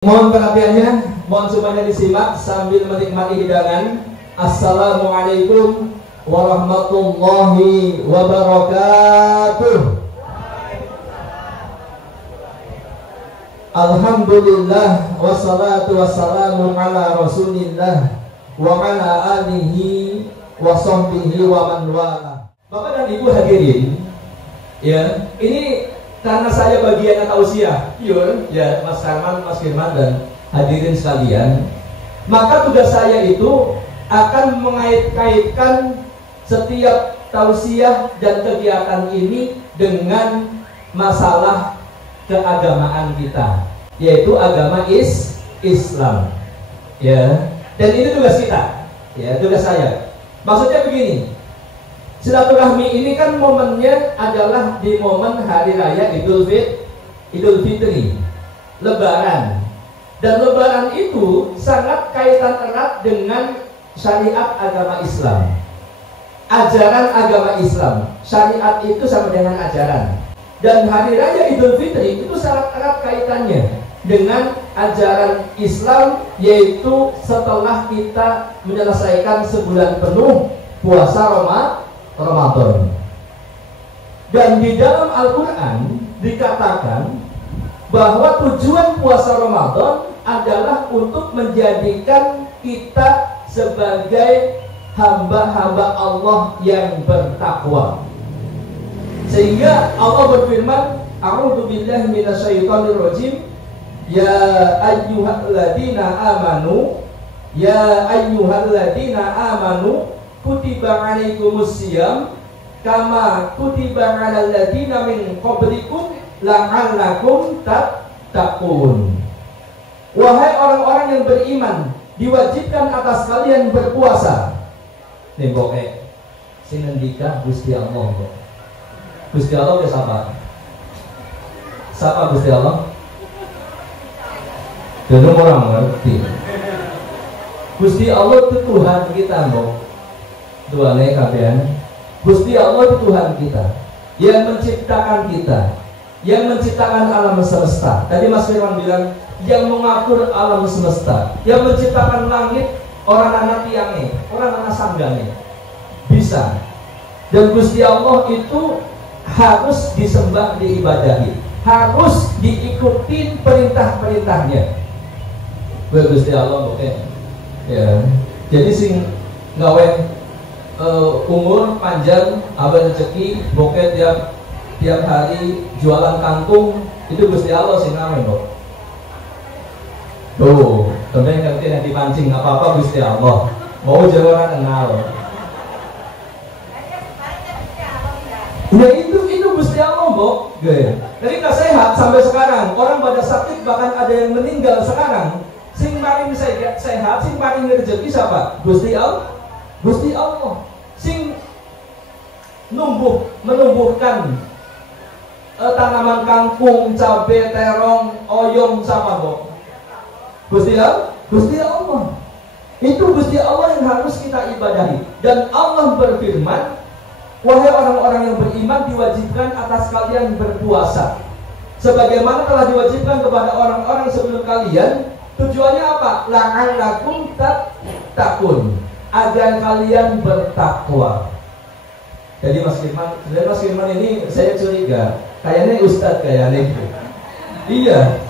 Mohon perhatiannya, mohon semuanya disimak sambil menikmati hidangan. Assalamualaikum warahmatullahi wabarakatuh. Alhamdulillah wassalatu wassalamu ala rasulillah wa ala alihi wa sahbihi wa man wala. Bapak dan Ibu hadirin, ya, ini karena saya bagian tausiah, ya Mas Sarman, Mas Firman dan hadirin sekalian, maka tugas saya itu akan mengait-kaitkan setiap tausiah dan kegiatan ini dengan masalah keagamaan kita, yaitu agama Islam, ya. Dan ini tugas kita, ya, tugas saya. Maksudnya begini. Silaturahmi ini kan momennya adalah di momen hari raya Idul Fitri, Lebaran. Dan Lebaran itu sangat kaitan erat dengan syariat agama Islam. Ajaran agama Islam, syariat itu sama dengan ajaran. Dan hari raya Idul Fitri itu sangat erat kaitannya dengan ajaran Islam, yaitu setelah kita menyelesaikan sebulan penuh puasa Ramadan. Dan di dalam Al-Quran dikatakan bahwa tujuan puasa Ramadan adalah untuk menjadikan kita sebagai hamba-hamba Allah yang bertakwa. Sehingga Allah berfirman, A'udzu billahi minasyaitonir rajim, ya ayyuhalladzina amanu, ya ayyuhalladzina amanu kutiba alaikumusiyam kama kutiba alal ladina min qablikum la'allakum tattaqun. Wahai orang-orang yang beriman, diwajibkan atas kalian berpuasa. Nemboke sing ngendika Gusti Allah. Gusti Allah ke siapa? Siapa Gusti Allah? Belum orang ngerti. Gusti Allah itu Tuhan kita, Mbok. Tuhannya kabehan. Gusti Allah itu Tuhan kita yang menciptakan kita, yang menciptakan alam semesta. Tadi Mas Firman bilang yang mengatur alam semesta, yang menciptakan langit, orang anak tiangnya, orang anak sanggane bisa. Dan Gusti Allah itu harus disembah, diibadahi, harus diikuti perintah-perintahnya. Gusti Allah, oke. Ya. Jadi sing gawe umur panjang, abad rezeki, bokeh tiap hari jualan kangkung, itu Gusti Allah sih ngamen, Bok. Tuh, tentunya ngerti yang dipancing apa-apa Gusti Allah. Mau jawaban kenal. Ya itu Gusti Allah, Bok. Jadi nggak sehat sampai sekarang. Orang pada sakit, bahkan ada yang meninggal sekarang. Sing paling sehat, sing paling rezeki siapa? Gusti Allah. Gusti Allah. Sing menumbuhkan tanaman kangkung, cabai, terong, oyong, siapa, Bok? Gusti Allah. Gusti Allah. Itu Gusti Allah yang harus kita ibadahi. Dan Allah berfirman, wahai orang-orang yang beriman, diwajibkan atas kalian berpuasa sebagaimana telah diwajibkan kepada orang-orang sebelum kalian. Tujuannya apa? La'allakum tattaqun, agar kalian bertakwa. Jadi Mas Firman ini saya curiga, kayaknya Ustadz kayaknya. Iya.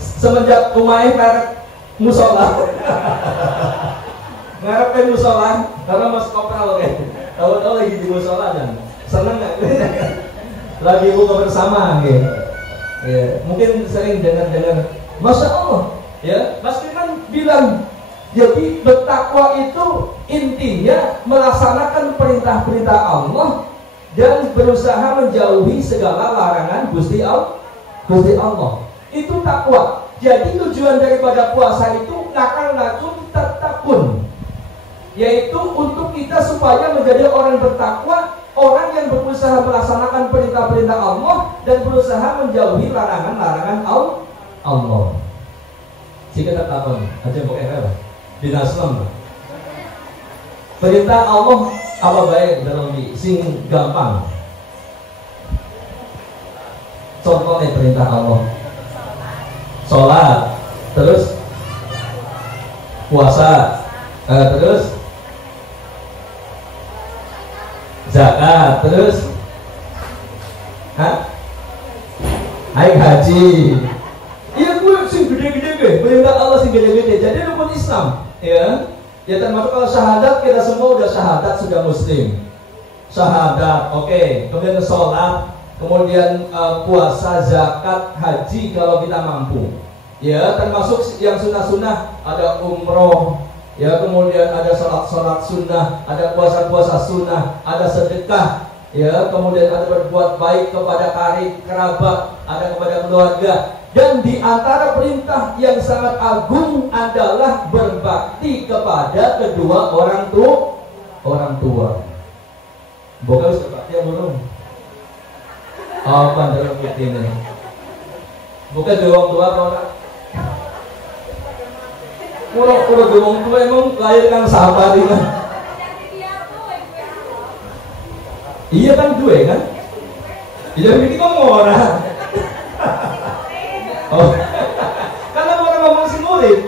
Semenjak umai merek musola. Ngarepin musola karena Mas Kopral kayak. Tahu-tahu lagi di musola dan seneng nggak? Lagi buka bersama gitu. Ya, mungkin sering dengar, Masya Allah. Ya, Mas Firman bilang, jadi bertakwa itu intinya melaksanakan perintah-perintah Allah dan berusaha menjauhi segala larangan Gusti Allah. Itu takwa. Jadi tujuan daripada puasa itu la'allakum tattaqun, yaitu untuk kita supaya menjadi orang bertakwa, orang yang berusaha melaksanakan perintah-perintah Allah dan berusaha menjauhi larangan-larangan Allah. Jika kita takon, aja pokoknya dinaslam. Perintah Allah apa baik dalam sing gampang. Contohnya perintah Allah, sholat, terus puasa, terus zakat, terus naik haji. Iya, gue sing gede-gede gue, perintah Allah sing gede-gede. Jadi rukun Islam, ya. Ya termasuk kalau syahadat, kita semua udah syahadat, sudah muslim. Syahadat, oke. Kemudian sholat, kemudian puasa, zakat, haji kalau kita mampu. Ya, termasuk yang sunnah-sunnah, ada umroh, ya, kemudian ada sholat-sholat sunnah, ada puasa-puasa sunnah, ada sedekah, ya, kemudian ada berbuat baik kepada karib, kerabat, ada kepada keluarga. Dan di antara perintah yang sangat agung adalah berbakti kepada kedua orang tua. Bukan harus berbakti ya belum? Apa dalam ini? Bukan dua orang tua orang. Kalau dua orang tua emang lahir kan sahabat ini. Iya kan dua kan? Iya ini kok orang. Oh, karena orang ngomong si murid.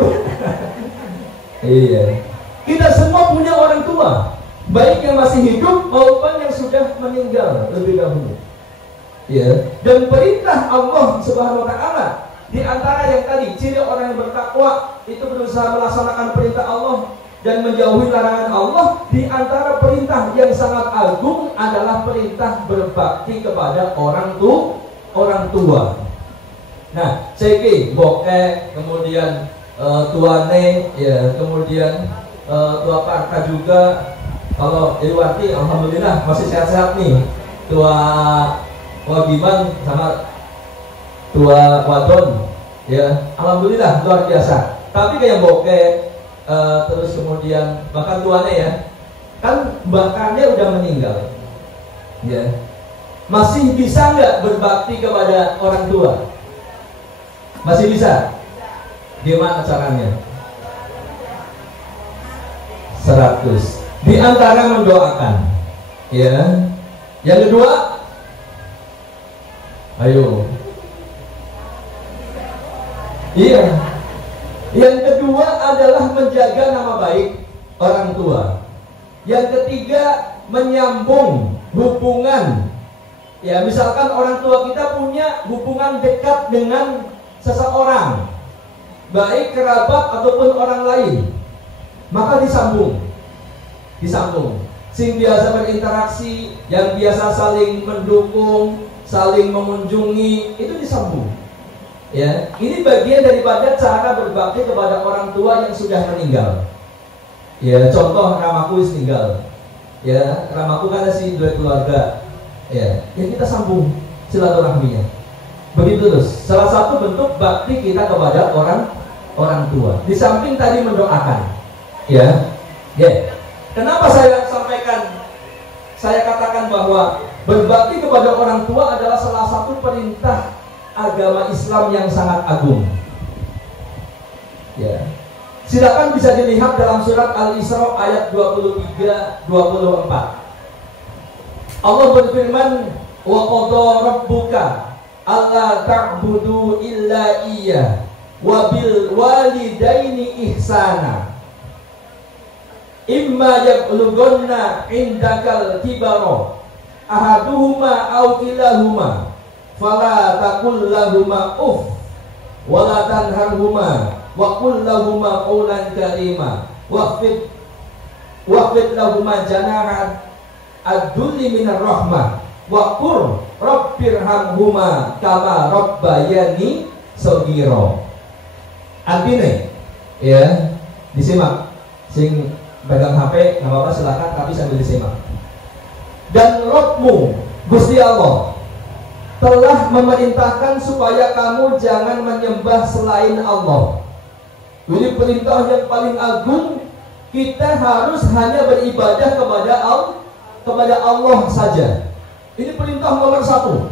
Iya. Kita semua punya orang tua, baik yang masih hidup maupun yang sudah meninggal lebih dahulu. Ya. Dan perintah Allah Subhanahu wa taala di antara yang tadi ciri orang yang bertakwa itu berusaha melaksanakan perintah Allah dan menjauhi larangan Allah. Di antara perintah yang sangat agung adalah perintah berbakti kepada orang tua. Nah, ceki, bokeh, kemudian tuane, ya, kemudian tua parka juga. Kalau Iwati, alhamdulillah masih sehat-sehat nih. Tua Wagiman sama tua Wadon, ya, alhamdulillah luar biasa. Tapi kayak bokeh, terus kemudian bahkan tuane ya, kan bahkannya udah meninggal, ya, masih bisa nggak berbakti kepada orang tua? Masih bisa? Gimana caranya? 100. Di antara mendoakan, ya. Yang kedua, ayo. Iya. Yang kedua adalah menjaga nama baik orang tua. Yang ketiga, menyambung hubungan. Ya, misalkan orang tua kita punya hubungan dekat dengan seseorang, baik kerabat ataupun orang lain, maka disambung. Sing biasa berinteraksi, yang biasa saling mendukung, saling mengunjungi, itu disambung. Ya, ini bagian daripada cara berbakti kepada orang tua yang sudah meninggal. Ya, contoh ramaku meninggal. Ya, ramaku kan ada si dua keluarga. Ya, kita sambung silaturahminya. Begitu terus. Salah satu bentuk bakti kita kepada orang tua. Di samping tadi mendoakan. Ya. Kenapa saya katakan bahwa berbakti kepada orang tua adalah salah satu perintah agama Islam yang sangat agung. Ya. Silakan bisa dilihat dalam surat Al-Isra ayat 23-24. Allah berfirman, wa qadha rabbuka alla ta'budu illa iyyah wa bil walidaini ihsana imma yablughanna indakal kibara ahaduhuma aw kilahuma fala taqul lahumā uff wa la tanharhumā wa qul lahumā qawlan karīmā waqfid lahumā janaha ad-dulli minar rahmah wa qur rabbirhamhuma kama rabbayani shaghira. Artinya, ya, disimak. Sing pegang HP nggak apa-apa, silakan, tapi sambil disimak. Dan Rabbmu, Gusti Allah, telah memerintahkan supaya kamu jangan menyembah selain Allah. Ini perintah yang paling agung. Kita harus hanya beribadah kepada Allah saja. Ini perintah nomor 1.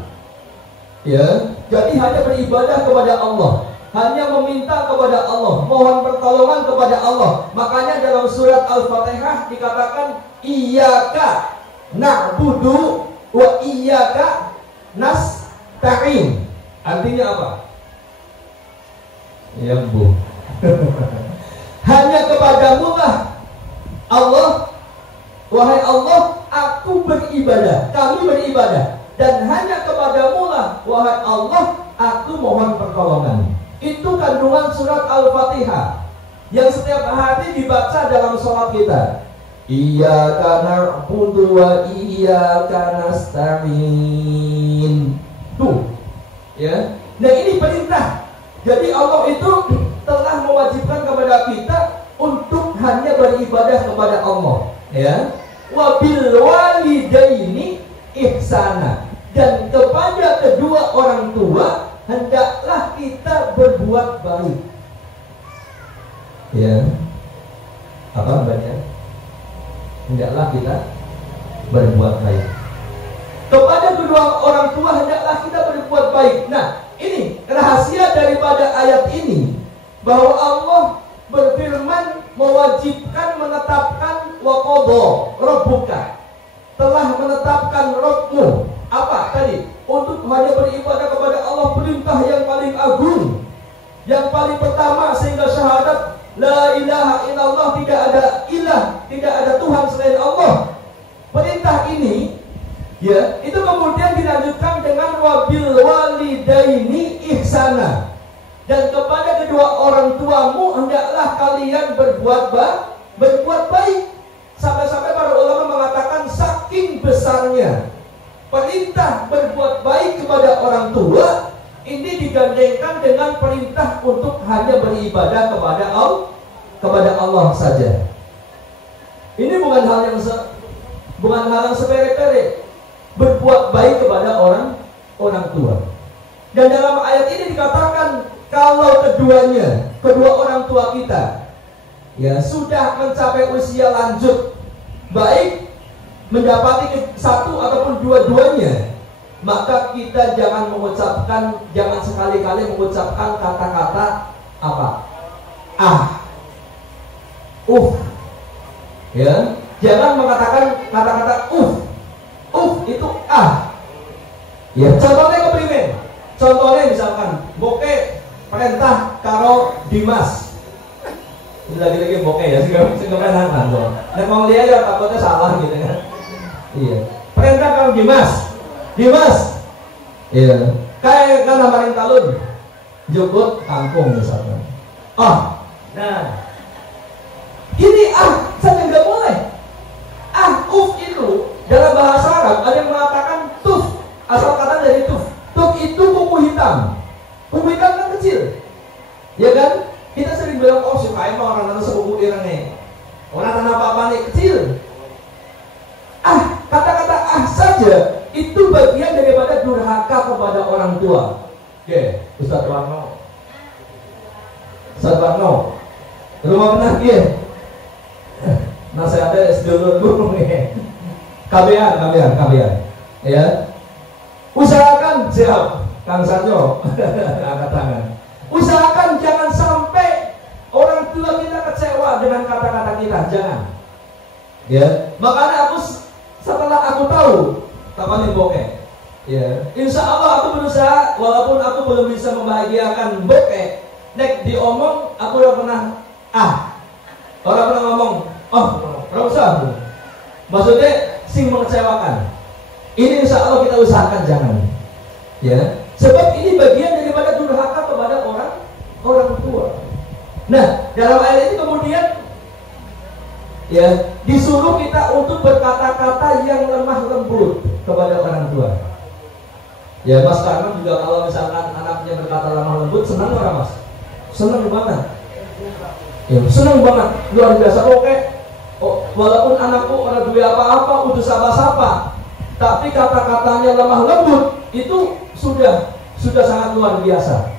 Ya, jadi hanya beribadah kepada Allah, hanya meminta kepada Allah, mohon pertolongan kepada Allah. Makanya dalam surat Al-Fatihah dikatakan iyyaka na'budu wa iyyaka nasta'in. Artinya apa? Ya, Bu. Hanya kepadamu lah Allah, wahai Allah, aku beribadah, kami beribadah, dan hanya kepadamu lah wahai Allah, aku mohon pertolongan. Itu kandungan surat Al-Fatihah yang setiap hari dibaca dalam sholat kita. Iyyaka na'budu wa iyyaka nasta'in. Tuh, ya. Nah, ini perintah. Jadi Allah itu telah mewajibkan kepada kita untuk hanya beribadah kepada Allah, ya. Wa bil walidaini ihsana, dan kepada kedua orang tua hendaklah kita berbuat baik. Ya. Apa banyak? Hendaklah kita berbuat baik. Kepada kedua orang tua hendaklah kita berbuat baik. Nah, ini rahasia daripada ayat ini, bahwa Allah berfirman mewajibkan, menetapkan wa qadha rabbuka, telah menetapkan Rabbmu apa tadi? Untuk hanya beribadah kepada Allah, perintah yang paling agung, yang paling pertama, sehingga syahadat la ilaha illallah, tidak ada ilah, tidak ada Tuhan selain Allah. Perintah ini, ya, itu kemudian dilanjutkan dengan wabil walidaini ihsana, dan kepada kedua orang tuamu hendaklah kalian berbuat baik. Sampai-sampai para ulama mengatakan saking besarnya perintah berbuat baik kepada orang tua ini digandengkan dengan perintah untuk hanya beribadah kepada Allah saja. Ini bukan hal yang sepele-pele, berbuat baik kepada orang tua. Dan dalam ayat ini dikatakan kalau kedua orang tua kita, ya, sudah mencapai usia lanjut, baik mendapati satu ataupun dua-duanya, maka kita jangan sekali-kali mengucapkan kata-kata apa? Ya, jangan mengatakan kata-kata itu Ya, contohnya keprimen. Contohnya misalkan bokeh perintah karo Dimas. Ini lagi-lagi bokeh ya, sebenarnya kan tuh. Nek mau lihat ya takutnya salah gitu kan. Iya. Perintah karo Dimas, iya. Kayak kan namarin talun, jukut kampung misalkan. Nah, ini saja nggak boleh. Itu dalam bahasa Arab ada yang mengatakan tuf, asal kata dari tuf. Tuf itu kuku hitam. Kuku hitam kan kecil, ya kan? Kita sering bilang suka emang orang sepupu ireng nih. Orang tanah apa nih kecil. Kata-kata saja itu bagian daripada durhaka kepada orang tua. Oke, Ustaz Warno, rumah pernah dia. Nasihatnya sedulur gunung nih. Kabean. Ya. Usahakan siap, Kang Sarjo. Angkat tangan. Usahakan jangan sampai orang tua kita kecewa dengan kata-kata kita, jangan. Ya, makanya setelah aku tahu kapan bokeh, ya, insya Allah aku berusaha, walaupun aku belum bisa membahagiakan bokeh, nek diomong aku udah pernah orang pernah ngomong, usah, maksudnya sing mengecewakan. Ini insya Allah kita usahakan jangan, ya, sebab ini bagian daripada durhaka kepada orang tua. Nah, dalam ayat ini kemudian, ya, disuruh kita untuk berkata-kata yang lemah lembut kepada orang tua. Ya, Mas Karno juga kalau misalkan anaknya berkata lemah lembut, senang nggak Mas? Senang banget. Ya, senang banget, luar biasa. Walaupun anakku orang dua apa-apa, udah sapa-sapa, tapi kata-katanya lemah lembut itu sudah sangat luar biasa.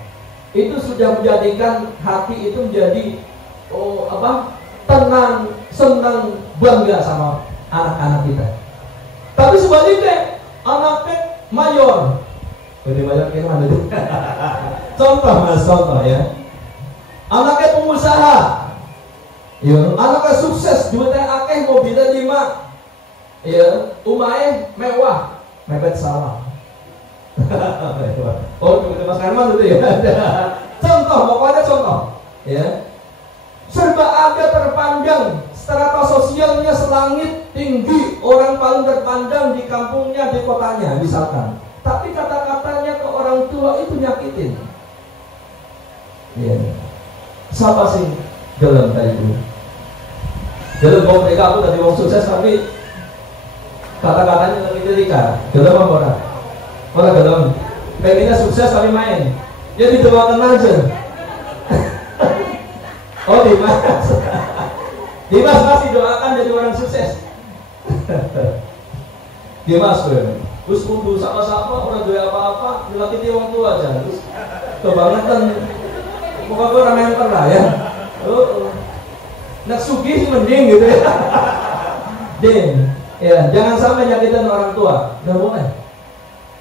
Itu sudah menjadikan hati itu menjadi tenang, senang, bangga sama anak-anak kita. Tapi sebaliknya, anaknya mayor. Jadi mayor kayak mana itu? Contoh ya. Anaknya pengusaha. Ya, anaknya sukses, duitnya akeh, mobilnya 5. Ya, umahnya mewah, mepet salah. Mas Herman itu ya. Contoh, pokoknya contoh. Ya. serba ada terpandang, strata sosialnya selangit tinggi, orang paling terpandang di kampungnya, di kotanya misalkan. Tapi kata-katanya ke orang tua itu nyakitin. Ya. Siapa sih dalam kayak itu? Dalam bahwa mereka aku tadi orang sukses, tapi kata-katanya lebih lirika. Dalam apa orang? Orang dalam pengennya sukses tapi main. Ya didoakan aja. Oh Dimas. Dimas masih doakan jadi orang sukses. Dimas terus kudu sama-sama orang doa apa-apa dilakiti orang tua aja. Terus kebangetan. Pokoknya orang yang pernah ya. Nak sugih sih mending gitu ya. Den, ya jangan sampai nyakitin orang tua. Nggak boleh.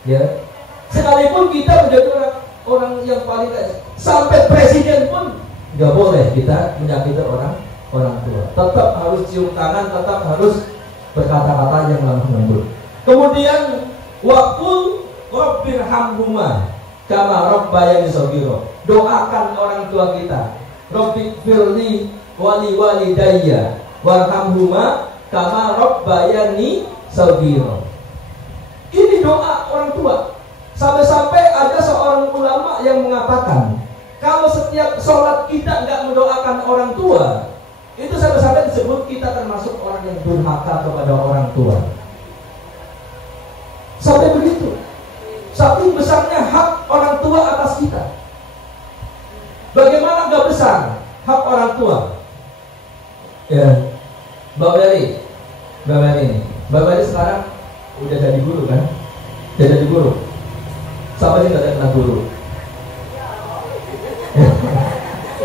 Ya. Sekalipun kita menjadi orang yang paling sampai presiden pun nggak boleh kita menyakiti orang tua. Tetap harus cium tangan, tetap harus berkata-kata yang lemah lembut. Kemudian waqul rabbirhamhuma kama rabbayani shaghira. Doakan orang tua kita. Rabbighfirli wali walidayya warhamhuma kama rabbayani shaghira. Ini doa orang tua. Sampai-sampai ada seorang ulama yang mengatakan, kalau setiap sholat kita nggak mendoakan orang tua, itu sampai-sampai disebut kita termasuk orang yang durhaka kepada orang tua. Sampai begitu. Saking besarnya hak orang tua atas kita. Bagaimana nggak besar hak orang tua? Ya, Mbak Mary sekarang udah jadi guru kan? Udah jadi guru. Siapa sih nggak kenal guru?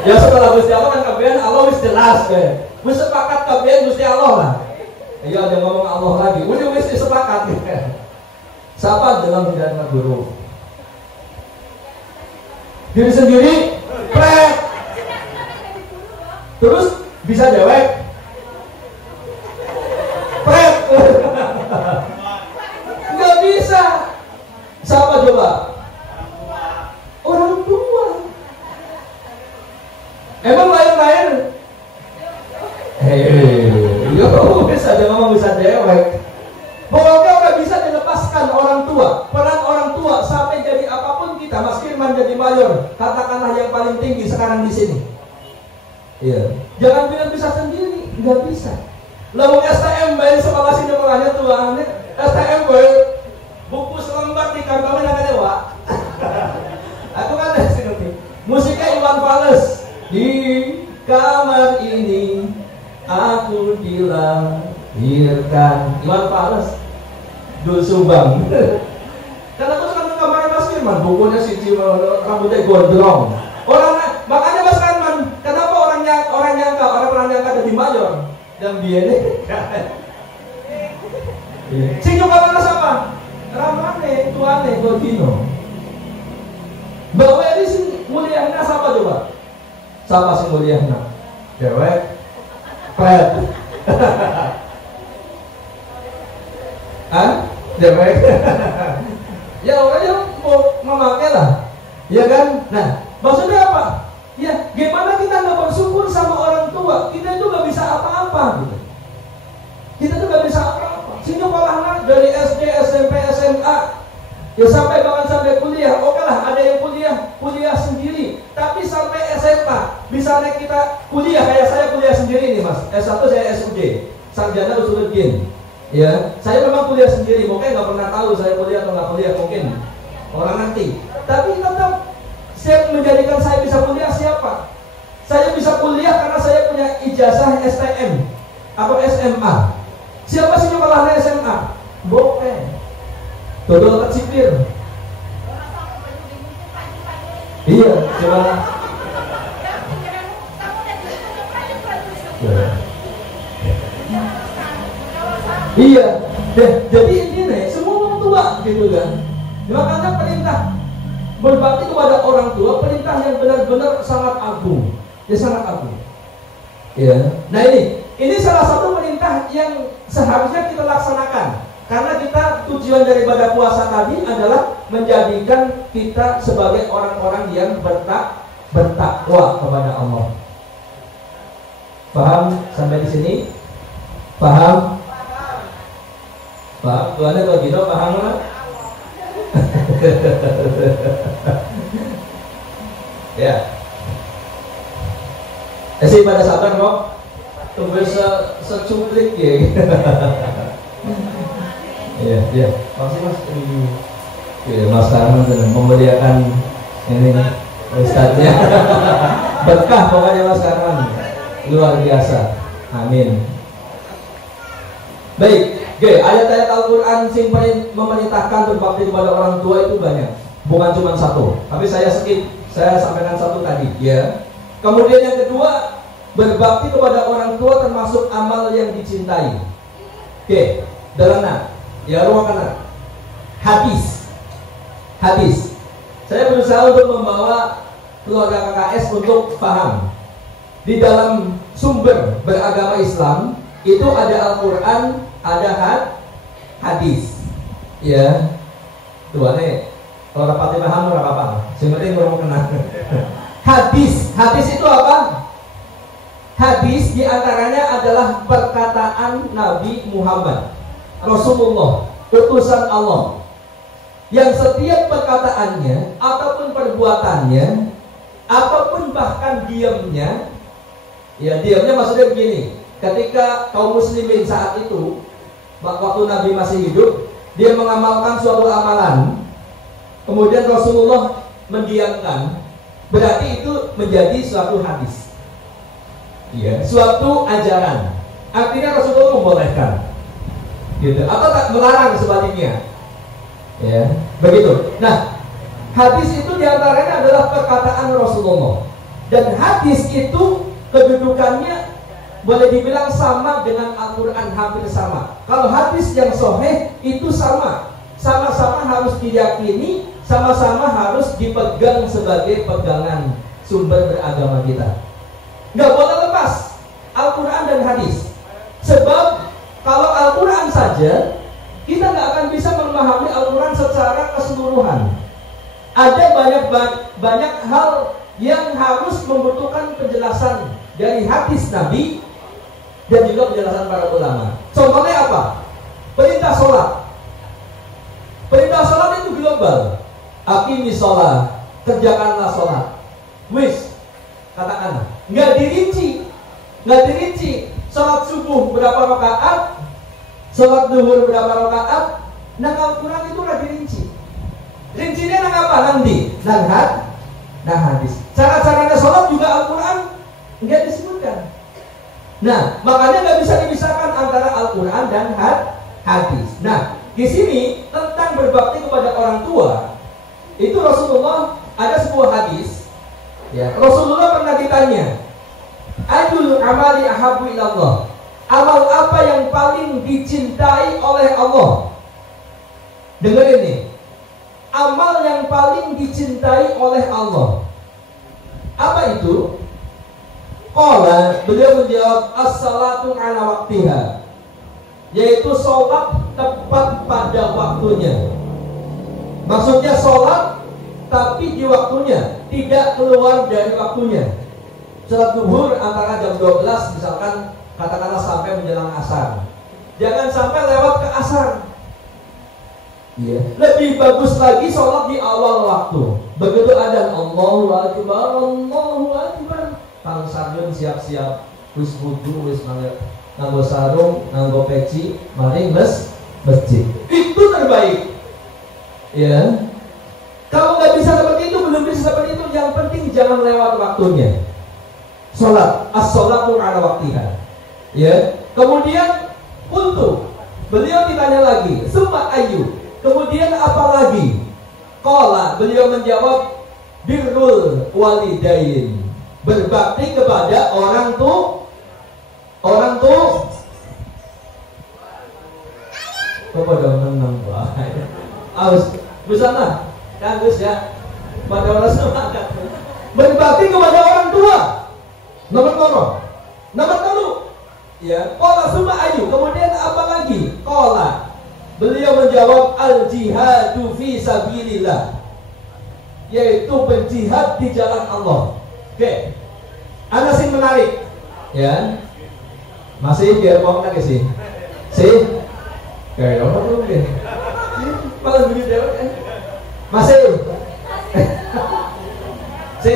Ya setelah Gusti Allah kan kabehan Allah wis jelas kayak. Wis sepakat kabehan Gusti Allah lah. Iya ada ngomong Allah lagi. Udah wis sepakat. Siapa dalam kenal guru? Diri sendiri, prek. Terus bisa dewek. Prek. Nggak bisa. Siapa coba? Orang tua. Emang lain-lain? Yo bisa dia ngomong bisa dewek. Pokoknya nggak bisa dilepaskan orang tua. Peran orang tua sampai jadi apapun kita. Mas Firman jadi mayor, katakanlah yang paling tinggi sekarang di sini. Iya. Jangan bilang bisa sendiri, nggak bisa. Lalu STM bayar sekolah sini mulanya tuan. STM bayar buku selembar di kantongnya nggak ada wak. Aku kan ada sini. Musiknya Iwan Fals. Di kamar ini aku dilahirkan. Iwan Fals. Dul Subang. Karena aku suka kamarnya Mas Firman, bukunya si rambutnya gondrong. Makanya Mas Firman, kenapa orang nyangka ada di mayor dan biene. Sing nyoba siapa? Ramane, tuane, Godino. Mbak Weli sing muliahna siapa coba? Siapa sing muliahna? Dewek, pret. Dewek. Ya orangnya mau memakai lah, ya kan? Nah, maksudnya apa? Ya, gimana kita nggak bersyukur sama orang tua? Kita itu nggak bisa apa-apa, gitu. Kita tuh nggak bisa apa-apa. Sehingga kalau dari SD, SMP, SMA, ya sampai bahkan sampai kuliah, oke lah, ada yang kuliah sendiri. Tapi sampai SMA, misalnya kita kuliah kayak saya kuliah sendiri nih mas. S1 saya SUD, sarjana Usuluddin. Ya, saya memang kuliah sendiri, mungkin nggak pernah tahu saya kuliah atau nggak kuliah, mungkin orang nanti. Tapi tetap saya menjadikan saya bisa kuliah siapa? Saya bisa kuliah karena saya punya ijazah STM atau SMA. Siapa sih kepalanya SMA? Bokeh, dodol kecipir. Iya, gimana? Iya, jadi ini nih, semua orang tua gitu kan. Makanya perintah berbakti kepada orang tua, perintah yang benar-benar sangat agung, ya sangat agung. Ya, nah ini salah satu perintah yang seharusnya kita laksanakan. Karena kita tujuan daripada puasa tadi adalah menjadikan kita sebagai orang-orang yang bertakwa kepada Allah. Paham sampai di sini? Paham? Paham? Tuannya kalau gitu paham lah. Ya. Masih pada sabar kok. Tunggu secuplik ya. Ya. Makasih Mas. Ya, Mas Karman memuliakan ini Ustadznya. Berkah pokoknya Mas Karman. Luar biasa. Amin. Baik. Oke, ayat-ayat Al-Quran yang memerintahkan berbakti kepada orang tua itu banyak. Bukan cuma satu. Tapi saya skip. Saya sampaikan satu tadi. Ya. Kemudian yang kedua, berbakti kepada orang tua termasuk amal yang dicintai. Oke, dalana, ya ruang kanan. Hadis. Saya berusaha untuk membawa keluarga KKS untuk paham. Di dalam sumber beragama Islam itu ada Al-Quran, ada hadis. Ya, tuh nih. Kalau rapati paham ora apa-apa. Sing penting mau kenal. Hadis itu apa? Hadis diantaranya adalah perkataan Nabi Muhammad, Rasulullah, utusan Allah, yang setiap perkataannya, ataupun perbuatannya, ataupun bahkan diamnya, ya diamnya maksudnya begini. Ketika kaum muslimin saat itu, waktu Nabi masih hidup, dia mengamalkan suatu amalan, kemudian Rasulullah mendiamkan, berarti itu menjadi suatu hadis, ya, suatu ajaran. Artinya Rasulullah membolehkan, gitu, atau tak melarang sebaliknya, ya, begitu. Nah, hadis itu diantaranya adalah perkataan Rasulullah, dan hadis itu kedudukannya boleh dibilang sama dengan Al-Quran, hampir sama. Kalau hadis yang sahih itu sama-sama harus diyakini, sama-sama harus dipegang sebagai pegangan sumber beragama kita. Nggak boleh lepas Al-Quran dan hadis. Sebab kalau Al-Quran saja, kita nggak akan bisa memahami Al-Quran secara keseluruhan. Ada banyak hal yang harus membutuhkan penjelasan dari hadis Nabi dan juga penjelasan para ulama. Contohnya apa? Perintah sholat. Perintah sholat itu global. Aqimi sholat, kerjakanlah sholat. Wis, katakanlah. Nggak dirinci. Sholat subuh berapa rakaat, sholat duhur berapa rakaat. Nang Al-Quran itu nggak dirinci. Rincinya nang apa? Nanti. Nang hadis. Cara-caranya sholat juga Al-Quran nggak disebutkan. Nah, makanya nggak bisa dipisahkan antara Al-Quran dan hadis. Nah, di sini tentang berbakti kepada orang tua, itu Rasulullah ada sebuah hadis. Ya, Rasulullah pernah ditanya, "Ayul amali ahabbu ilallah?" Amal apa yang paling dicintai oleh Allah? Dengar ini. Amal yang paling dicintai oleh Allah. Apa itu? Qala, beliau menjawab, as-salatu ala waktiha, yaitu sholat tepat pada waktunya. Maksudnya sholat tapi di waktunya, tidak keluar dari waktunya. Sholat zuhur antara jam 12 misalkan, katakanlah sampai menjelang asar. Jangan sampai lewat ke asar. Lebih bagus lagi sholat di awal waktu. Begitu adzan, Allahu Akbar, Allahu Akbar, Kang Sarjun siap-siap, wis wudu, wis nganggo sarung, nganggo peci, mari masjid. Itu terbaik. Ya. Kalau nggak bisa seperti itu, belum bisa seperti itu, yang penting jangan lewat waktunya. Sholat, as-sholatu ala waktiha. Ya. Kemudian beliau ditanya lagi, summa ayu. Kemudian apa lagi? Qala, beliau menjawab, birrul walidain, berbakti kepada orang tua. Kepada menang baik. Aus, busana, kagus ya. Pada orang semangat. Berbakti kepada orang tua. Nomor 1. Ya, qala summa ayu. Kemudian apa lagi? Qala, beliau menjawab, al-jihadu fi sabilillah, yaitu berjihad di jalan Allah. Oke. Ada sing menarik. Ya, masih biar mau lagi sih, kayak apa tuh mungkin, malah begitu ya, masih,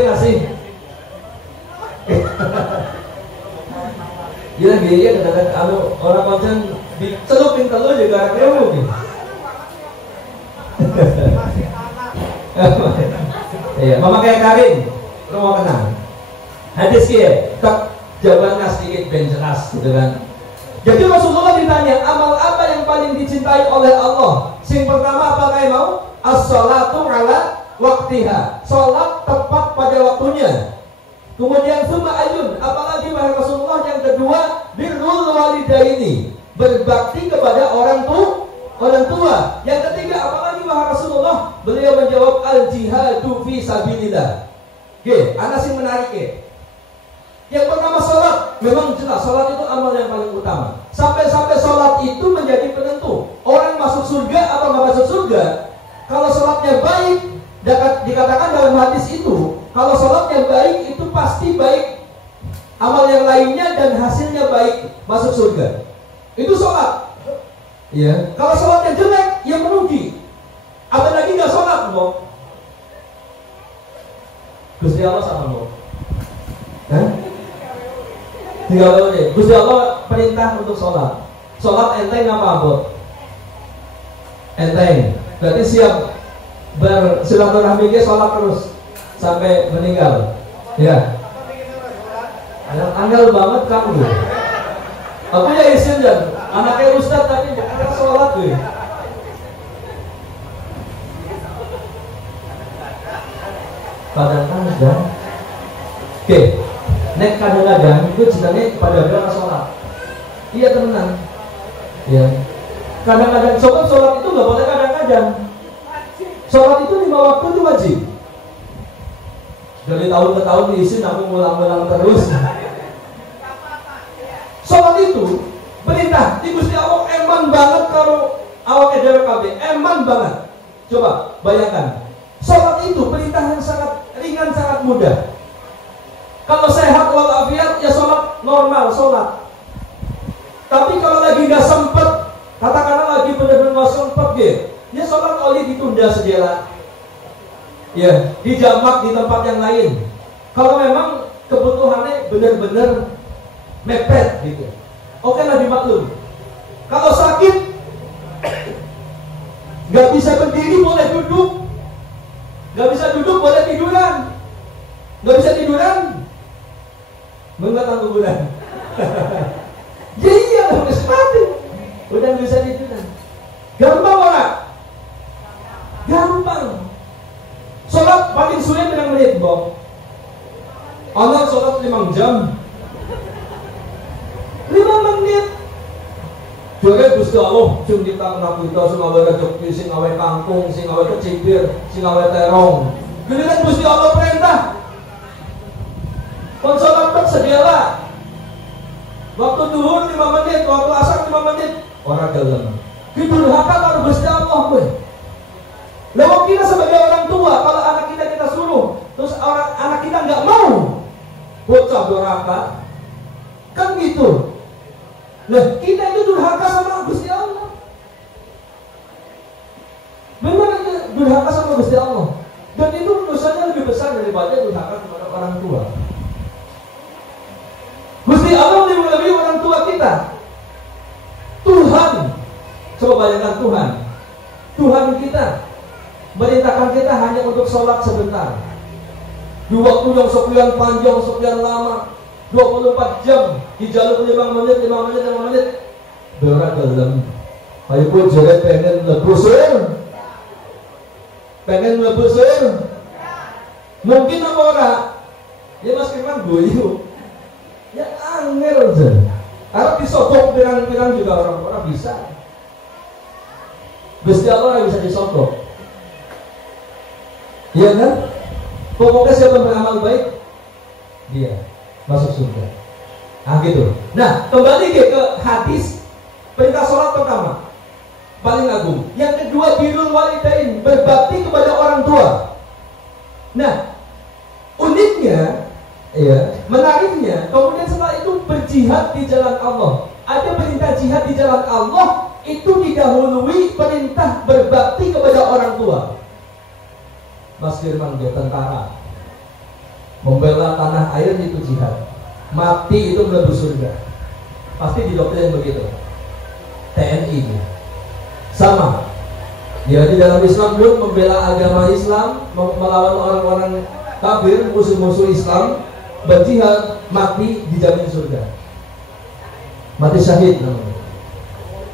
masih. Gila dia kadang-kadang kalau orang konsen dicelupin telur juga kayak mungkin. Iya, memakai kain, lu mau kenal? Hadis kia, jawabannya sedikit ben jelas gitu kan. Jadi Rasulullah ditanya, amal apa yang paling dicintai oleh Allah? Sing pertama apa kayak mau? As-salatu ala waktiha, salat tepat pada waktunya. Kemudian summa ayun, apalagi wahai Rasulullah yang kedua, birrul walidaini, berbakti kepada orang tua. Yang ketiga, apalagi wahai Rasulullah, beliau menjawab al-jihadu fi sabilillah. Oke, anak sih menarik ya. Yang pertama salat, memang jelas salat itu amal yang paling utama. Sampai-sampai salat itu menjadi penentu orang masuk surga atau nggak masuk surga. Kalau salatnya baik, dikatakan dalam hadis itu, kalau salatnya baik itu pasti baik amal yang lainnya dan hasilnya baik, masuk surga. Itu salat. Ya, kalau salatnya jelek, ya merugi. Apalagi nggak salat, Mbok. Gusti Allah sama Mbok. Tinggal deh. Gusti Allah perintah untuk sholat. Sholat enteng apa Mbok? Enteng. Berarti siap bersilaturahmi ke sholat terus sampai meninggal. Ya. Angel banget kamu. Aku ya isin dan anaknya ustad tapi bukan sholat tuh. Kadang-kadang. Oke. Nek kadang-kadang itu jenenge pada berapa sholat. Iya temenan. Ya. Kadang-kadang sholat itu nggak boleh kadang-kadang. Sholat itu 5 waktu itu wajib. Dari tahun ke tahun diisin aku ngulang-ngulang terus. Sholat itu perintah di Gusti Allah eman banget kalau awak dhewe kabeh eman banget. Coba bayangkan. Sholat itu perintah yang sangat ringan, sangat mudah. Kalau sehat walafiat ya sholat normal sholat. Tapi kalau lagi nggak sempet, katakanlah lagi benar-benar nggak sempet gitu, ya sholat oli ditunda segala. Ya, dijamak di tempat yang lain. Kalau memang kebutuhannya benar-benar mepet gitu, oke lah dimaklum. Kalau sakit, nggak bisa berdiri boleh duduk, nggak bisa duduk boleh tiduran, nggak bisa tiduran. Mengatang kuburan. Ya iya, harus mati. Udah bisa tiduran. Gampang orang. Gampang. Sholat paling sulit berapa menit, Bang? Allah sholat 5 jam. 5 menit. Jare Gusti Allah sing ditangna kita sing awe rezeki, sing awe kangkung, sing awe kecipir, sing awe terong. Giliran Gusti Allah perintah. Sholat segala. Waktu duhur 5 menit, waktu asar 5 menit. Orang gelem. Didurhaka karo Gusti Allah kowe. Lah kita sebagai orang tua, kalau anak kita suruh, terus anak kita nggak mau, bocah durhaka, kan gitu. Nah kita itu durhaka sama Gusti Allah. Benar itu durhaka sama Gusti Allah. Dan itu dosanya lebih besar daripada durhaka kepada orang tua. Gusti Allah lebih orang tua kita. Tuhan, coba bayangkan Tuhan kita merintahkan kita hanya untuk sholat sebentar. Di waktu yang sekian panjang, sekian lama, 24 jam, di jalur 5 menit. Berat dalam. Ayo pun jere pengen lebusir. Mungkin apa orang? Ya Mas Firman guyu. Ya angel aja. Karena disogok pirang-pirang juga orang-orang bisa. Gusti Allah yang bisa disogok. Iya kan? Pokoknya siapa beramal baik, dia masuk surga. Nah gitu. Nah kembali ke hadis perintah sholat pertama paling agung. Yang kedua birrul walidain, berbakti kepada orang tua. Nah uniknya, ya, menariknya, kemudian setelah itu jihad di jalan Allah. Ada perintah jihad di jalan Allah, itu didahului perintah berbakti kepada orang tua. Mas Firman dia tentara, membela tanah air itu jihad. Mati itu menebus surga. Pasti didoktrin begitu. TNI sama. Ya, di dalam Islam pun membela agama Islam, melawan orang-orang kafir, musuh-musuh Islam, berjihad, mati dijamin surga. Mati syahid namanya.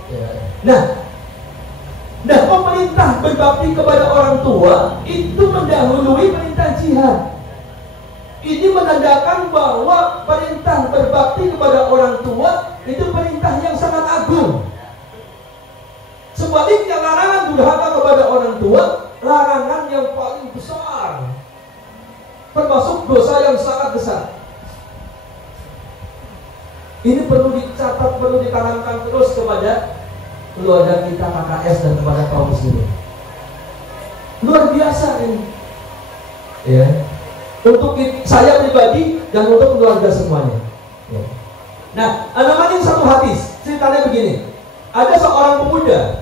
Ya. Nah, pemerintah berbakti kepada orang tua itu mendahului perintah jihad. Ini menandakan bahwa perintah berbakti kepada orang tua itu perintah yang sangat agung. Sebaliknya larangan durhaka kepada orang tua, larangan yang paling besar, termasuk dosa yang sangat besar. Ini perlu dicatat, perlu ditanamkan terus kepada keluarga kita KKS dan kepada kaum muslimin. Luar biasa ini, ya. Untuk saya pribadi dan untuk keluarga semuanya. Ya. Nah, namanya satu hadis. Ceritanya begini. Ada seorang pemuda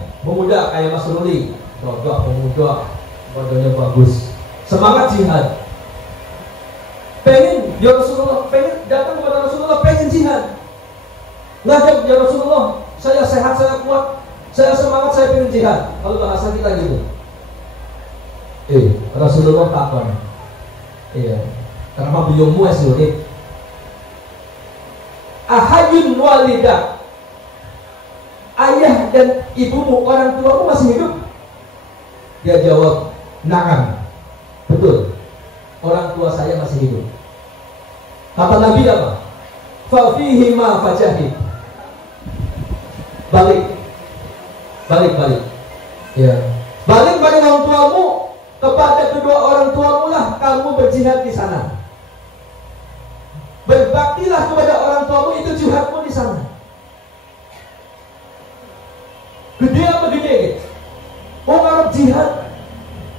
kayak Mas Ruli, gagah pemuda, badannya bagus, semangat jihad. Pengen ya Rasulullah, pengen datang kepada Rasulullah, pengen jihad. Ngajak ya Rasulullah, saya sehat, saya kuat, saya semangat, saya pengen jihad. Kalau bahasa kita gitu. Rasulullah takon. Iya, karena beliau es urip. Ahayun walidak, ayah dan ibumu, orang tuamu masih hidup? Dia jawab, na'am, betul, orang tua saya masih hidup. Kata Nabi apa? Fa fihi ma fajahid. Balik. Ya, balik pada orang tuamu. Kepada kedua orang tuamu lah kamu berjihad di sana. Berbaktilah kepada orang tuamu, itu jihadmu di sana. Gede apa gede? Arab jihad,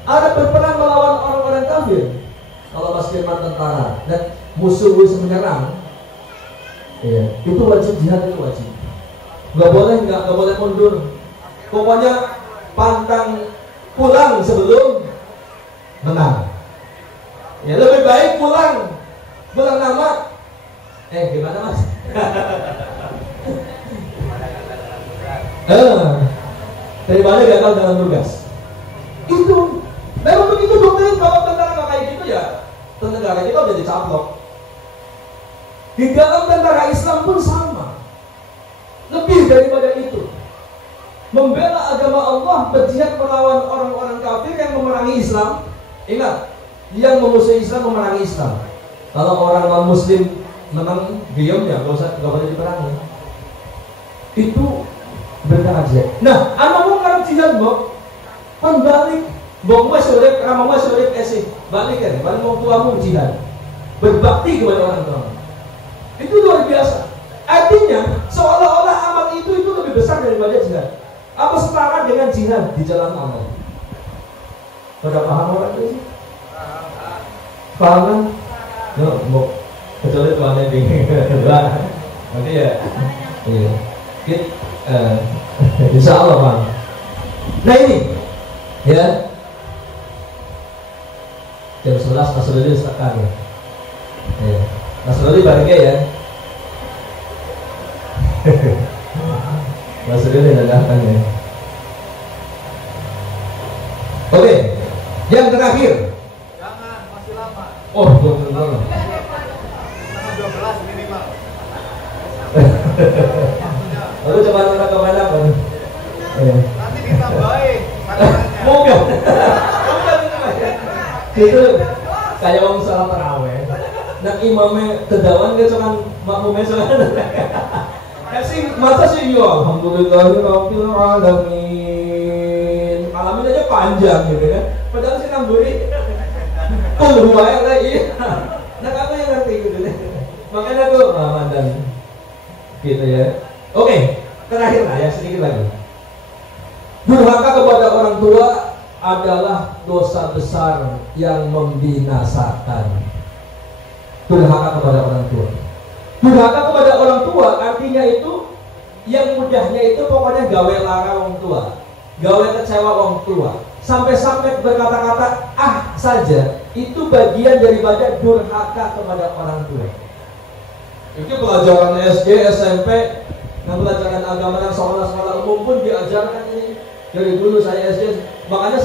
Arab berperang melawan orang-orang kafir. Kalau Mas Firman tentara dan musuh menyerang, ya, itu wajib jihad, itu wajib. Nggak boleh mundur. Pokoknya pantang pulang sebelum menang. Ya, lebih baik pulang nama. Gimana Mas? Daripada gagal dalam tugas. Itu memang begitu doktrin. Kalau tentara nggak kayak gitu ya, tentara kita udah dicaplok. Di dalam tentara Islam pun sama. Lebih daripada itu, membela agama Allah, berjihad melawan orang-orang kafir yang memerangi Islam. Ingat, yang memusuhi Islam memerangi Islam. Kalau orang non-muslim menang, diam ya, nggak boleh diperangi. Itu benda aja. Nah, anak mau ngarep jihad mbok, kan balik. Mbok mas urip, kamu mas urip esih, balik kan? Balik mau tuamu jihad, berbakti kepada orang tua. Itu luar biasa. Artinya, seolah-olah amal itu lebih besar daripada jihad. Apa setara dengan jihad di jalan Allah? Pada paham orang itu sih? Paham kan? No, mau kecuali tuannya dingin, nanti ya, iya, insya Allah Bang. Nah ini, ya, jam 11 Mas Rudi setekan ya, Mas Rudi balik ya. Mas Rudi dadahkan ya. Oke. Yang terakhir. Jangan, masih lama. Oh, belum. 12 minimal. Lalu coba kita kemana Bang? Nanti ditambahin makanannya. Moga. Itu kayak orang salah taraweh. Nak imamnya kedawan dia cuman makmumnya soalnya. Sih masa sih ya alhamdulillahirabbil alamin. Alamin aja panjang gitu kan. Padahal sih namburi. Lumayan lagi. Nah aku yang ngerti gitu deh. Makanya tuh Ramadan gitu ya. Oke, terakhir lah ya, sedikit lagi. Durhaka kepada orang tua adalah dosa besar yang membinasakan. Durhaka kepada orang tua. Durhaka kepada orang tua tua artinya itu yang mudahnya itu pokoknya gawe lara wong tua, gawe kecewa wong tua, sampai-sampai berkata-kata ah saja, itu bagian daripada durhaka kepada orang tua. Itu pelajaran SD, SMP, dan pelajaran agama dan sekolah-sekolah umum pun diajarkan ini. Dari dulu saya SD, makanya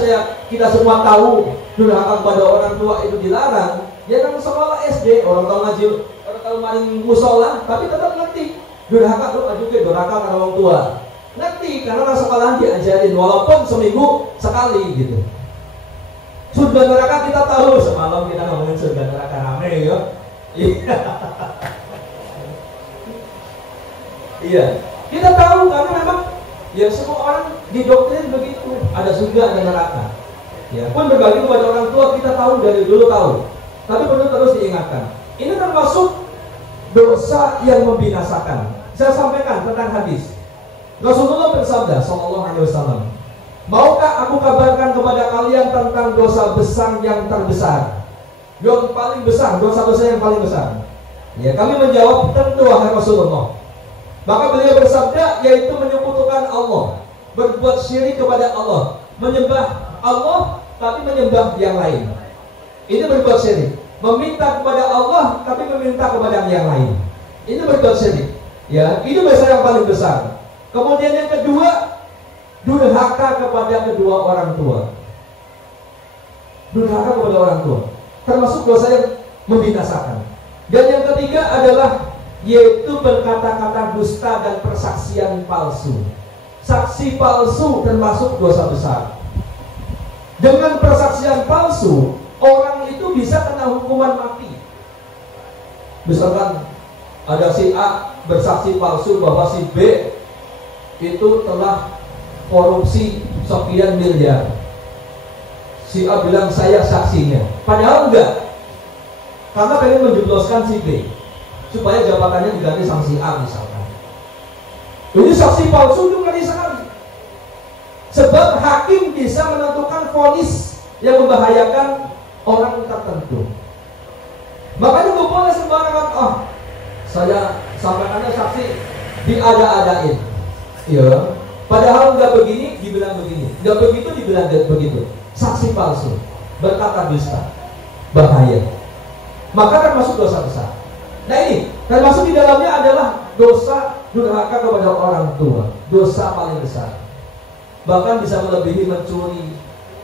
kita semua tahu durhaka kepada orang tua itu dilarang. Ya kan sekolah SD, orang tahu ngaji, orang tahu maring musola, tapi tetap ngerti durhaka juga durhaka kepada orang tua. Ngerti karena orang sekolah diajarin walaupun seminggu sekali gitu. Surga neraka kita tahu, semalam kita ngomongin surga neraka rame ya. Iya, kita tahu karena memang ya semua orang didoktrin begitu, ada surga ada neraka. Ya, pun berbagi kepada orang tua kita tahu dari dulu tahu. Tapi perlu terus diingatkan. Ini termasuk dosa yang membinasakan. Saya sampaikan tentang hadis. Rasulullah bersabda sallallahu alaihi wasallam, maukah aku kabarkan kepada kalian tentang dosa besar yang terbesar? Yang paling besar, dosa-dosa yang paling besar. Ya, kami menjawab tentu wahai Rasulullah. Maka beliau bersabda, yaitu menyekutukan Allah, berbuat syirik kepada Allah, menyembah Allah tapi menyembah yang lain. Ini berbuat syirik. Meminta kepada Allah tapi meminta kepada yang lain. Ini berbuat syirik. Ya, itu dosa yang paling besar. Kemudian yang kedua, durhaka kepada kedua orang tua. Durhaka kepada orang tua termasuk dosa yang membinasakan. Dan yang ketiga adalah yaitu berkata-kata dusta dan persaksian palsu. Saksi palsu termasuk dosa besar. Dengan persaksian palsu, orang itu bisa kena hukuman mati. Misalkan ada si A bersaksi palsu bahwa si B itu telah korupsi sekian miliar. Si A bilang saya saksinya, padahal enggak, karena pengen menjebloskan si B supaya jabatannya diganti sama si A misalkan. Ini saksi palsu itu ngeri sekali. Sebab hakim bisa menentukan vonis yang membahayakan orang tertentu. Makanya gue boleh sembarangan, oh saya sampaikannya saksi diada-adain. Ya, padahal nggak begini dibilang begini, nggak begitu dibilang begitu. Saksi palsu, berkata dusta, bahaya. Maka termasuk dosa besar. Nah ini termasuk di dalamnya adalah dosa durhaka kepada orang tua, dosa paling besar. Bahkan bisa melebihi mencuri,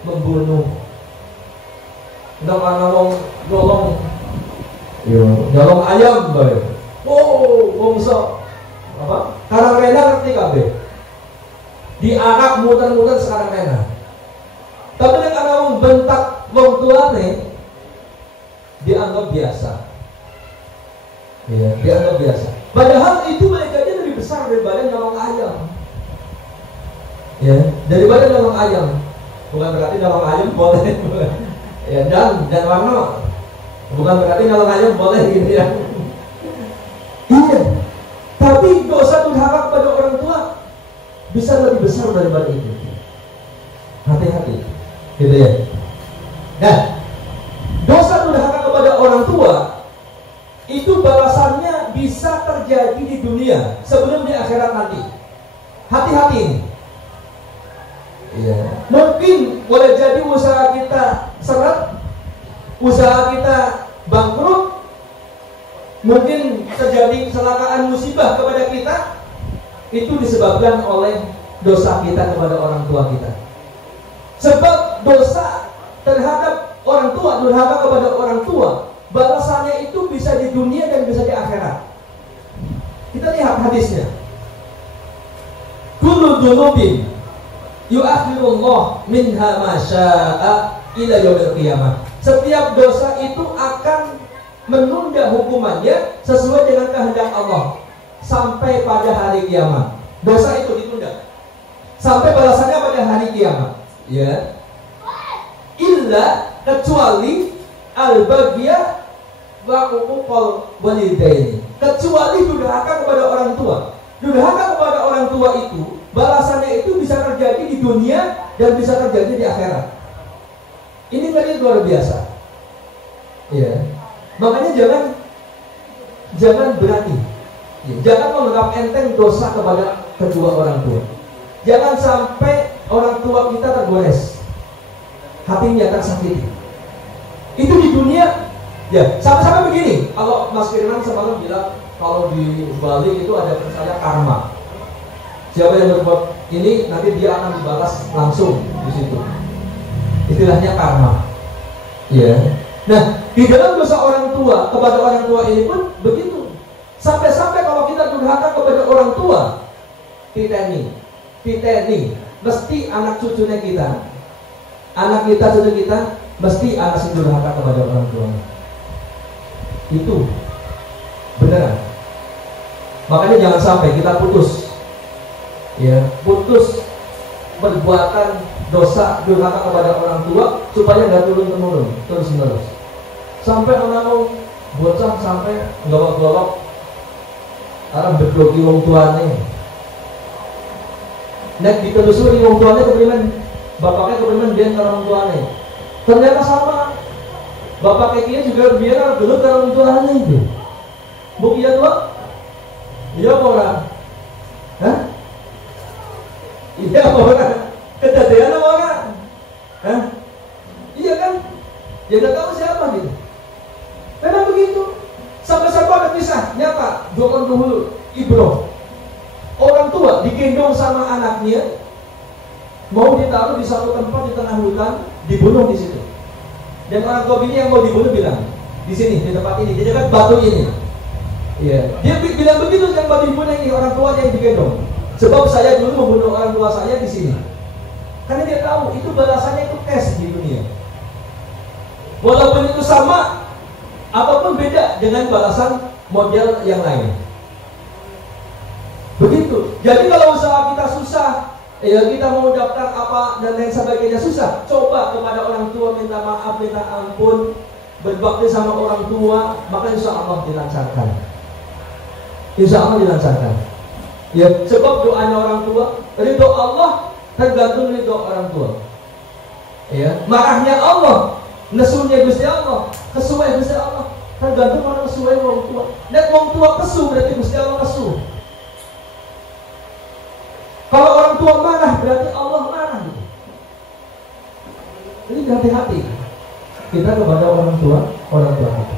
membunuh. Udah karena nyolong ayam, bae. Oh, bongso apa? Karang rena ngerti kabeh. Diarak muter-muter sekarang rena. Tapi nek ana wong bentak wong tuane dianggap biasa. Ya, dianggap biasa. Padahal itu mereka lebih besar daripada nyolong ayam. Ya, daripada nyolong ayam. Bukan berarti nyolong ayam boleh. Ya, dan warna. Bukan berarti nyolong ayam boleh gitu ya. Iya. Tapi dosa durhaka kepada orang tua bisa lebih besar daripada itu. Hati-hati. Gitu ya. Nah, dosa durhaka kepada orang tua itu balasannya bisa terjadi di dunia sebelum di akhirat nanti. Hati-hati ini. Ya. Mungkin boleh jadi usaha kita seret, usaha kita bangkrut, mungkin terjadi kecelakaan musibah kepada kita, itu disebabkan oleh dosa kita kepada orang tua kita. Sebab dosa terhadap orang tua, durhaka kepada orang tua, balasannya itu bisa di dunia dan bisa di akhirat. Kita lihat hadisnya. Kullu dzunubin yu'akhirullah minha ma syaa ila yaumil qiyamah. Setiap dosa itu akan menunda hukumannya sesuai dengan kehendak Allah sampai pada hari kiamat. Dosa itu ditunda sampai balasannya pada hari kiamat. Ya. Illa kecuali al-baghya wa uququl walidain. Kecuali durhaka kepada orang tua. Durhaka kepada orang tua itu balasannya itu bisa terjadi di dunia dan bisa terjadi di akhirat. Ini tadi luar biasa. Ya. Makanya jangan berani Ya, jangan menganggap enteng dosa kepada kedua orang tua. Jangan sampai orang tua kita tergores, hatinya tersakiti. Itu di dunia. Ya, sampai-sampai begini. Kalau Mas Firman semalam bilang kalau di Bali itu ada percaya karma. Siapa yang berbuat ini nanti dia akan dibalas langsung di situ. Istilahnya karma. Ya. Nah, di dalam dosa orang tua kepada orang tua ini pun begitu. Sampai-sampai kalau kita durhaka kepada orang tua, piteni, mesti anak cucunya kita, anak kita, cucu kita, mesti anak si durhaka kepada orang tua. Itu beneran. Makanya jangan sampai kita putus, ya, putus perbuatan dosa durhaka kepada orang tua supaya nggak turun-temurun, terus-menerus. Sampai orang mau bocah sampai gawak-gawak orang berdogi wong tuane. Nek ditelusuri wong tuane keprimen, bapaknya keprimen dia karo wong tuane. Ternyata sama. Bapaknya dia juga biar dulu karo wong tuane itu. Bu iya tua? Iya apa orang? Hah? Iya apa orang? Kejadian apa orang? Hah? Iya kan? Ya nggak tahu siapa gitu. Memang begitu. Sampai-sampai ada kisah nyata zaman dulu Ibro, orang tua digendong sama anaknya, mau ditaruh di satu tempat di tengah hutan, dibunuh di situ. Dan orang tua ini yang mau dibunuh bilang, di sini, di tempat ini, di dekat batu ini. Iya, dia bilang begitu yang mau dibunuh ini orang tuanya yang digendong. Sebab saya dulu membunuh orang tua saya di sini. Karena dia tahu itu balasannya itu cash di dunia. Walaupun itu sama ataupun beda dengan balasan model yang lain. Begitu. Jadi kalau usaha kita susah, ya kita mau daftar apa dan lain sebagainya susah, coba kepada orang tua minta maaf, minta ampun, berbakti sama orang tua, maka insya Allah dilancarkan. Insya Allah dilancarkan. Ya, sebab doanya orang tua, ridho Allah tergantung ridho orang tua. Ya, marahnya Allah, nesunya Gusti Allah, kesuai Gusti Allah, tergantung orang kesuai orang tua. Dan orang tua kesu berarti Gusti Allah kesu. Kalau orang tua marah berarti Allah marah. Jadi hati-hati kita kepada orang tua kita.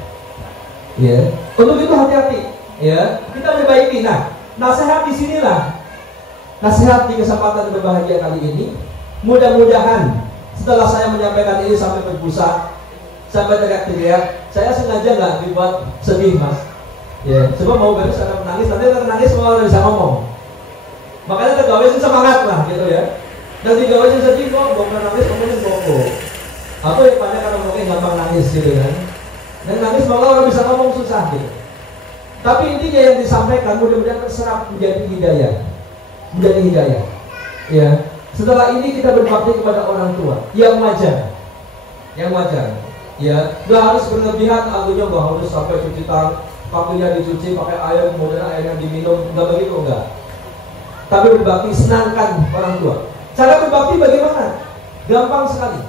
Ya, untuk itu hati-hati. Ya, kita perbaiki. Nah, nasihat di sinilah. Nasihat di kesempatan berbahagia kali ini. Mudah-mudahan setelah saya menyampaikan ini sampai berbusa, sampai teriak-teriak, saya sengaja nggak dibuat sedih, Mas. Ya, coba mau beres ada menangis, nanti nangis semua orang bisa ngomong. Makanya tergawe semangat lah, gitu ya. Dan digawe sedih kok, mau nangis ngomongin pokok. Atau yang banyak kan ngomongin gampang nangis, gitu kan. Dan nangis malah orang bisa ngomong susah, gitu. Tapi intinya yang disampaikan mudah-mudahan terserap menjadi hidayah, menjadi hidayah. Ya. Setelah ini kita berbakti kepada orang tua yang wajar, yang wajar. Ya, nggak harus berlebihan, artinya nggak harus sampai cuci tangan, kakinya dicuci pakai air, kemudian airnya diminum, nggak begitu, enggak. Tapi berbakti, senangkan orang tua. Cara berbakti bagaimana? Gampang sekali.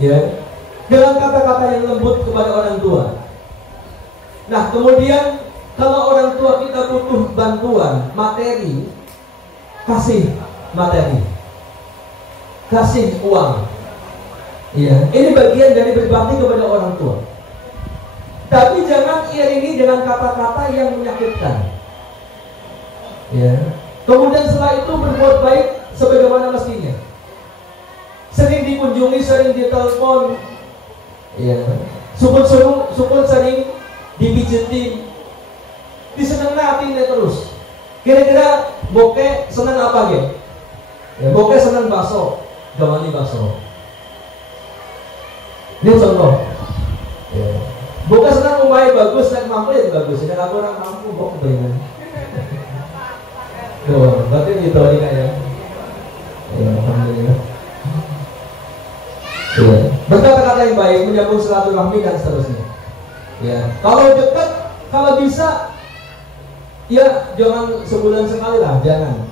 Ya, dengan kata-kata yang lembut kepada orang tua. Nah, kemudian kalau orang tua kita butuh bantuan materi, kasih materi, kasih uang. Ya, ini bagian dari berbakti kepada orang tua. Tapi jangan iringi dengan kata-kata yang menyakitkan. Ya. Kemudian setelah itu berbuat baik sebagaimana mestinya. Sering dikunjungi, sering ditelepon. Ya. Syukur sering dipijetin, disenengin terus. Kira-kira bokeh seneng apa ya? Ya, bokeh seneng bakso, gawani bakso. Ini contoh. Ya. Bokeh seneng umai bagus, dan mampu ya bagus. Ini aku orang mampu bok kebenaran. Tuh, berarti gitu ini kayak. Ya, alhamdulillah. Ya. Berkata-kata yang baik, menyambung silaturahmi dan seterusnya. Ya, kalau dekat, kalau bisa, ya jangan sebulan sekali lah, jangan.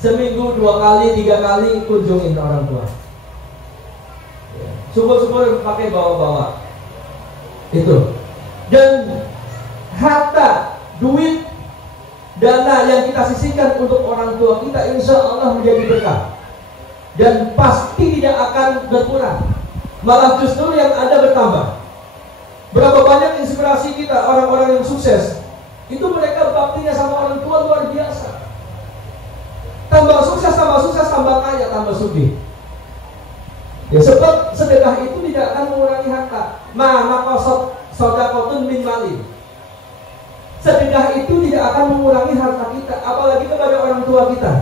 Seminggu 2 kali, 3 kali kunjungin orang tua. Ya. Syukur-syukur pakai bawa-bawa. Itu. Dan harta, duit dana yang kita sisihkan untuk orang tua kita insya Allah menjadi berkah dan pasti tidak akan berkurang, malah justru yang ada bertambah. Berapa banyak inspirasi kita orang-orang yang sukses itu mereka baktinya sama orang tua luar biasa. Tambah sukses, tambah kaya, tambah sugih. Ya sebab sedekah itu tidak akan mengurangi harta. Maka sedekahun min mali. Sedekah itu tidak akan mengurangi harta kita, apalagi kepada orang tua kita.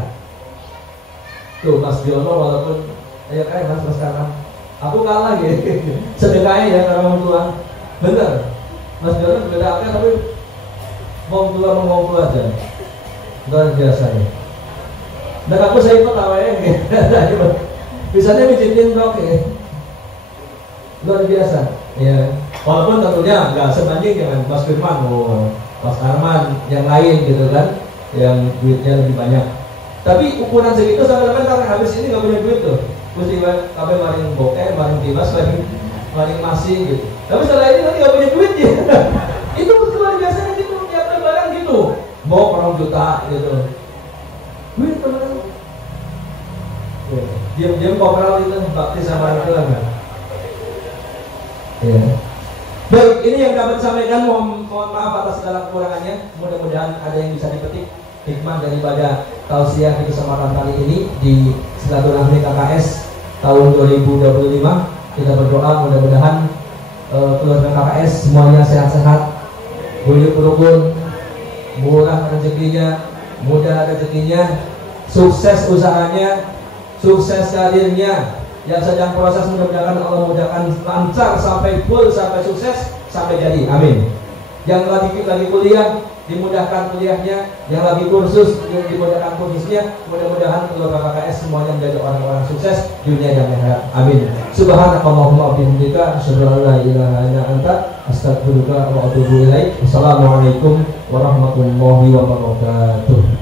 Tuh Mas Diono walaupun ayo Mas sekarang aku kalah gitu. Sedekahnya ya ke orang tua. Bener. Mas Diono beda apa tapi mau tua aja. Luar biasa ya. Dan aku saya ikut awalnya gitu. Bisanya bikin rok ya. Luar biasa. Ya. Walaupun tentunya nggak sebanding dengan Mas Firman, Mas Arman, yang lain gitu kan, yang duitnya lebih banyak. Tapi ukuran segitu sampai karena habis ini nggak punya duit tuh. Mesti sampai maring bokeh, maring timas, maring masih gitu. Tapi setelah ini nanti nggak punya duit ya. Itu luar biasa gitu, tiap barang gitu. Mau orang juta gitu. Duit teman-teman. Diam-diam kopral itu bakti sama itu lah kan. Ya. Baik, ini yang dapat disampaikan. Mohon maaf atas segala kekurangannya. Mudah-mudahan ada yang bisa dipetik hikmah daripada tausiah di kesempatan kali ini di silaturahmi KKS tahun 2025. Kita berdoa mudah-mudahan keluarga KKS semuanya sehat-sehat, guyup rukun, murah rezekinya, mudah rezekinya, sukses usahanya, sukses karirnya. Yang sedang proses mudah-mudahan Allah mudahkan lancar sampai full, sampai sukses, sampai jadi. Amin. Yang lagi kuliah dimudahkan kuliahnya, yang lagi kursus dimudahkan kursusnya. Mudah-mudahan keluarga KKS semuanya menjadi orang-orang sukses dunia dan akhirat. Amin. Subhanakallahumma wa bihamdika asyhadu an la ilaha illa anta astaghfiruka wa atubu ilaik. Wassalamualaikum warahmatullahi wabarakatuh.